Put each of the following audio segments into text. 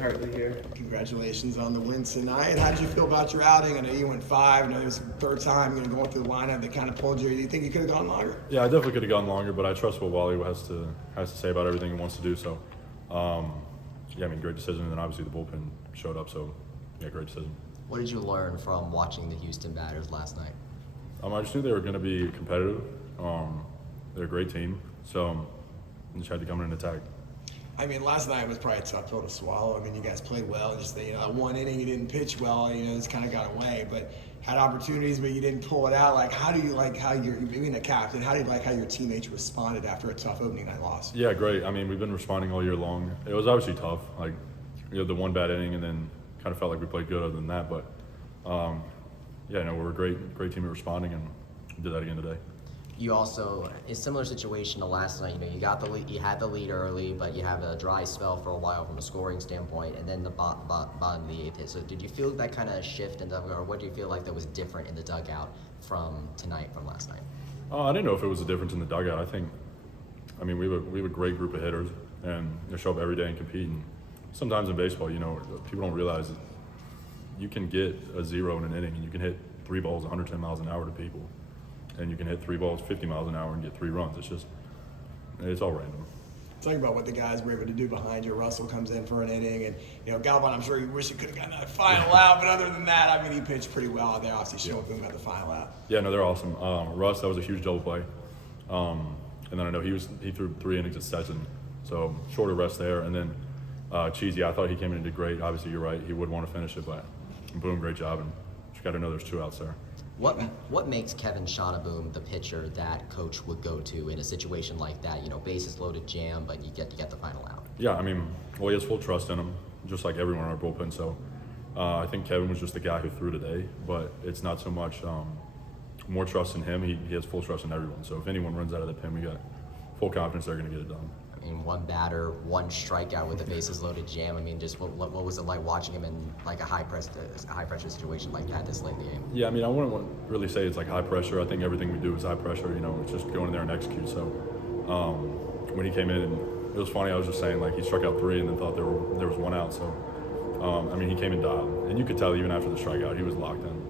Hartley here. Congratulations on the win tonight. How did you feel about your outing? I know you went 5. I know it was the third time going through the lineup that kind of pulled you. Do you think you could have gone longer? Yeah, I definitely could have gone longer, but I trust what Wiley has to say about everything he wants to do. So, yeah, I mean, great decision. And then obviously the bullpen showed up, so yeah, great decision. What did you learn from watching the Houston batters last night? I just knew they were going to be competitive. They're a great team, so I just had to come in and attack. I mean, last night was probably a tough pill to swallow. I mean, you guys played well. Just that one inning, you didn't pitch well. It's kind of got away, but had opportunities, but you didn't pull it out. Like, how do you like how you're being a captain? How do you like how your teammates responded after a tough opening night loss? Yeah, great. I mean, we've been responding all year long. It was obviously tough. Like, the one bad inning, and then kind of felt like we played good other than that. But yeah, no, we're a great team at responding, and we did that again today. You also, a similar situation to last night, you got the lead, you had the lead early, but you have a dry spell for a while from a scoring standpoint, and then the bottom of the 8th hit. So did you feel that kind of shift in the, or what do you feel like that was different in the dugout from tonight, from last night? I didn't know if it was a difference in the dugout. I mean, we have a great group of hitters, and they show up every day and compete. And sometimes in baseball, people don't realize that you can get a 0 in an inning, and you can hit 3 balls 110 miles an hour to people. And you can hit 3 balls 50 miles an hour and get 3 runs. It's all random. Talking about what the guys were able to do behind you. Russell comes in for an inning, and Galvan, I'm sure you wish you could have gotten that final out, but other than that, I mean, he pitched pretty well out there. Obviously, showed him at the final out. Yeah, no, they're awesome. Russ, that was a huge double play, and then I know he threw 3 innings at Stetson, so shorter rest there. And then Cheesy, I thought he came in and did great. Obviously, you're right, he would want to finish it, but boom, great job, and you got to know there's 2 outs there. What makes Kevin Shaunaboom the pitcher that coach would go to in a situation like that? Bases loaded jam, but you get the final out. Yeah, I mean, well, he has full trust in him, just like everyone in our bullpen. So I think Kevin was just the guy who threw today, but it's not so much more trust in him. He has full trust in everyone. So if anyone runs out of the pen, we got full confidence they're going to get it done. I mean, 1 batter, 1 strikeout with the bases loaded jam. I mean, just what was it like watching him in like a high pressure situation like that this late in the game? Yeah, I mean, I wouldn't really say it's like high pressure. I think everything we do is high pressure. It's just going in there and execute. So when he came in, it was funny. I was just saying, like, he struck out 3 and then thought there was 1 out. So I mean, he came and dialed, and you could tell even after the strikeout he was locked in.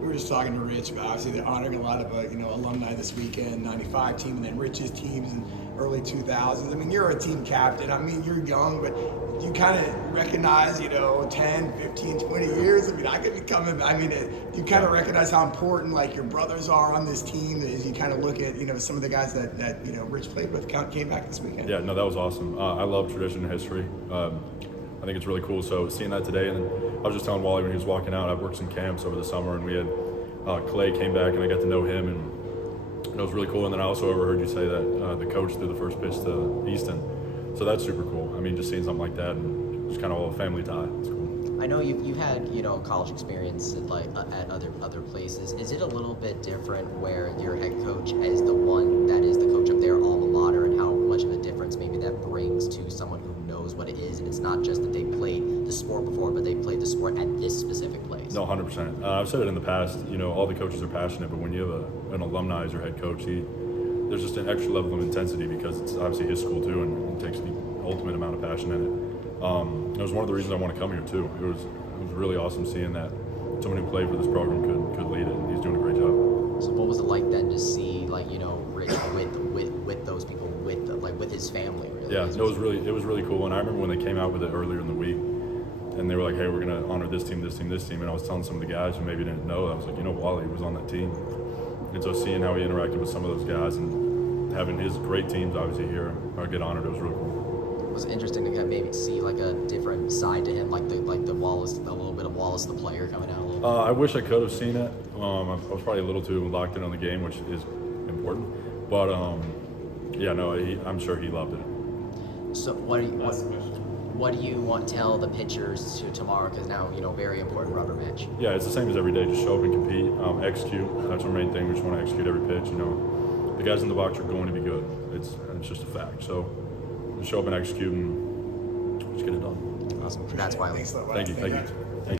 We were just talking to Rich about, obviously they're honoring a lot of alumni this weekend, 95 team, and then Rich's teams in early 2000s. I mean, you're a team captain. I mean, you're young, but you kind of recognize, 10, 15, 20 years. I mean, I could be coming. I mean, you kind of recognize how important, like, your brothers are on this team as you kind of look at, some of the guys that Rich played with came back this weekend. Yeah, no, that was awesome. I love tradition and history. I think it's really cool. So seeing that today, and then I was just telling Wally when he was walking out, I've worked some camps over the summer, and we had Clay came back, and I got to know him, and it was really cool. And then I also overheard you say that the coach threw the first pitch to Easton, so that's super cool. I mean, just seeing something like that, and just kind of a family tie. It's cool. I know you've had college experience at other places. Is it a little bit different where your head coach is the one that is the coach of their alma mater, and how much of a difference maybe that brings to someone who knows what it is, and it's not just that they played the sport before, but they played the sport at this specific place? No, 100%. I've said it in the past. All the coaches are passionate, but when you have an alumni as your head coach, there's just an extra level of intensity because it's obviously his school too, and it takes the ultimate amount of passion in it. It was one of the reasons I want to come here too. It was really awesome seeing that someone who played for this program could lead it, and he's doing a great job. So what was it like then to see Rich with those people with his family? Really? Yeah, it was really cool. And I remember when they came out with it earlier in the week, and they were like, "Hey, we're gonna honor this team," and I was telling some of the guys who maybe didn't know. I was like, Wally was on that team, and so seeing how he interacted with some of those guys and having his great teams obviously here get honored, it was really cool. Was it interesting to maybe see like a different side to him, like the Wallace, a little bit of Wallace the player coming out a little bit? I wish I could have seen it. I was probably a little too locked in on the game, which is important. But yeah, no, I'm sure he loved it. So what do you want to tell the pitchers to tomorrow? Because now very important rubber match. Yeah, it's the same as every day. Just show up and compete, execute. That's our main thing. We just want to execute every pitch. The guys in the box are going to be good. It's just a fact. So just show up and execute and just get it done. Awesome. That's Wiley. Thanks a lot, Thank you.